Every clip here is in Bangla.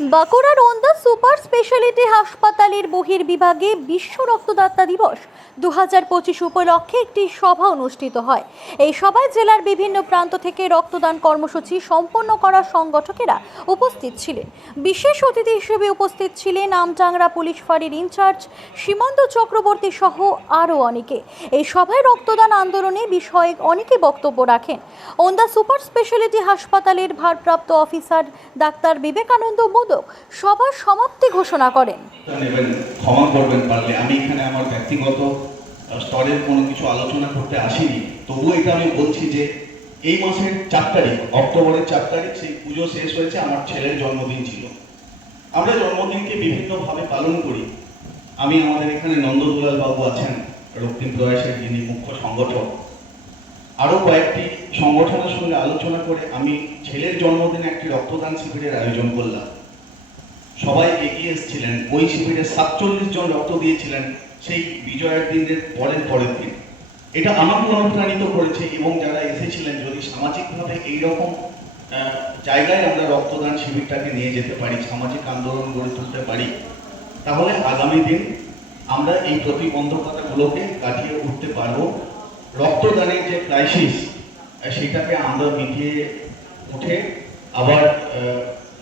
বাঁকুড়ার ওন্দা সুপার স্পেশালিটি হাসপাতালের বহির্বিভাগে বিশ্ব রক্তদাতা দিবস দু হাজার পঁচিশ উপলক্ষে একটি সভা অনুষ্ঠিত হয়। এই সভায় জেলার বিভিন্ন প্রান্ত থেকে রক্তদান কর্মসূচি সম্পন্ন করা সংগঠকেরা উপস্থিত ছিলেন। বিশেষ অতিথি হিসেবে উপস্থিত ছিলেন আমটাংরা পুলিশ ফাঁড়ির ইনচার্জ সীমান্ত চক্রবর্তী সহ আরও অনেকে। এই সভায় রক্তদান আন্দোলনে বিষয়ে অনেকে বক্তব্য রাখেন। ওন্দা সুপার স্পেশালিটি হাসপাতালের ভারপ্রাপ্ত অফিসার ডাক্তার বিবেকানন্দ মোদক সভার সমাপ্তি ঘোষণা করেন। ক্ষমা করবেন পারলে। আমি এখানে আমার ব্যক্তিগত স্তরের কোনো কিছু আলোচনা করতে আসিনি। তবুও এটা আমি বলছি যে, এই মাসের চার তারিখ, অক্টোবরের চার তারিখ, সেই পুজো শেষ হয়েছে, আমার ছেলের জন্মদিন ছিল। আমরা জন্মদিনকে বিভিন্নভাবে পালন করি। আমি আমাদের এখানে নন্দদুলাল বাবু আছেন রক্তিম প্রয়াসের যিনি মুখ্য সংগঠক। আরও কয়েকটি সংগঠনের সঙ্গে আলোচনা করে আমি ছেলের জন্মদিনে একটি রক্তদান শিবিরের আয়োজন করলাম। সবাই এগিয়ে এসেছিলেন। ওই শিবিরে সাতচল্লিশ জন রক্ত দিয়েছিলেন। সেই বিজয়ের দিনের পরের পরের দিন। এটা আমাকে অনুপ্রাণিত করেছে এবং যারা এসেছিলেন, যদি সামাজিকভাবে এইরকম জায়গায় আমরা রক্তদান শিবিরটাকে নিয়ে যেতে পারি, সামাজিক আন্দোলন গড়ে তুলতে পারি, তাহলে আগামী দিন আমরা এই প্রতিবন্ধকতাগুলোকে কাটিয়ে উঠতে পারব। রক্তদানের যে ক্রাইসিস সেটাকে আমরা মিটিয়ে উঠে আবার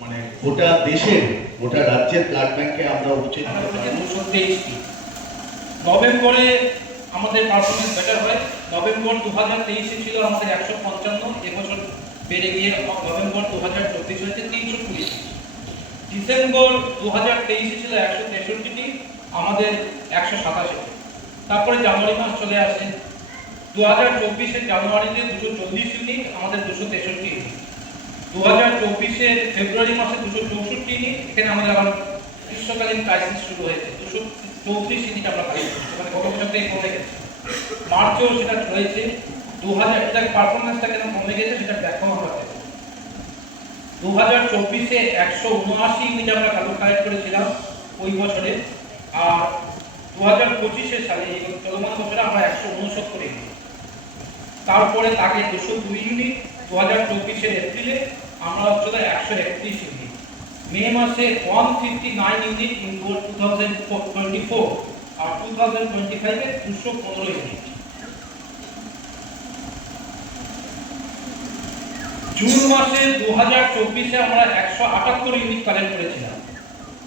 মানে গোটা দেশের, গোটা রাজ্যের ব্লাড ব্যাংকে আমরা তেইশটি নভেম্বরে আমাদের পারফরমেন্স বেটার হয়। নভেম্বর দু হাজার তেইশে ছিল আমাদের একশো পঞ্চান্ন, এবছর বেড়ে গিয়ে নভেম্বর দু হাজার চব্বিশ হয়েছে তিনশো কুড়ি। ডিসেম্বর দু হাজার তেইশে ছিল একশো তেষট্টিটি, আমাদের একশো সাতাশি। তারপরে জানুয়ারি মাস চলে আসে। দু হাজার চব্বিশের জানুয়ারিতে দুশো চল্লিশ ইউনিট, আমাদের দুশো তেষট্টি ইউনিট। দু হাজার চব্বিশের ফেব্রুয়ারি মাসে দুশো চৌষট্টি ইউনিট এখানে আমাদের আবার গ্রীষ্মকালীন ক্রাইসিস শুরু হয়েছে। দুশো চৌত্রিশ ইউনিট আমরা পাই মানে গত বছর থেকে কমে গেছে। মার্চেও সেটা হয়েছে দু হাজার এটা পারফরমেন্সটা কেন কমে গেছে সেটা ব্যাখ্যা আমরা দু হাজার চব্বিশে একশো উনআশি ইউনিট আমরা কালো কালেক্ট করেছিলাম ওই বছরে। আর দু হাজার পঁচিশে সালে চলমান বছরে আমরা একশো উনসত্তর ইউনিট তারপরে তাকে দুশো দুই ইউনিট দু হাজার চব্বিশের এপ্রিলে আমরা হচ্ছে একশো একত্রিশ ইউনিট মে মাসে one fifty nine unit in two thousand twenty four R two thousand twenty ফাইভে দুশো পনেরো ইউনিট জুন মাসে দু হাজার চব্বিশে আমরা একশো আটাত্তর ইউনিট কালেক্ট করেছিলাম।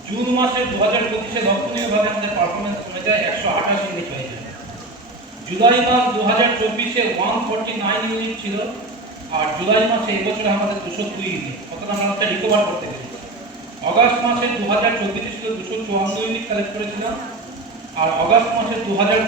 জুন মাসে দু হাজার পঁচিশে লক্ষণীয়ভাবে আমাদের পারফরমেন্স কমে যায় একশো আঠাশ ইউনিট হয়ে যায় জুলাই মাস দু হাজার চব্বিশে ওয়ান ফোরটি নাইন ইউনিট ছিল, আর জুলাই মাসে এই বছরে আমাদের দুশো দুই ইউনিট অর্থাৎ আমরা একটা রিকভার করতে পেরেছি। অগাস্ট মাসে দু হাজার চব্বিশে ছিল দুশো চুয়ান্ন ইউনিট কালেক্ট করেছিলাম, আর অগাস্ট মাসে দু হাজার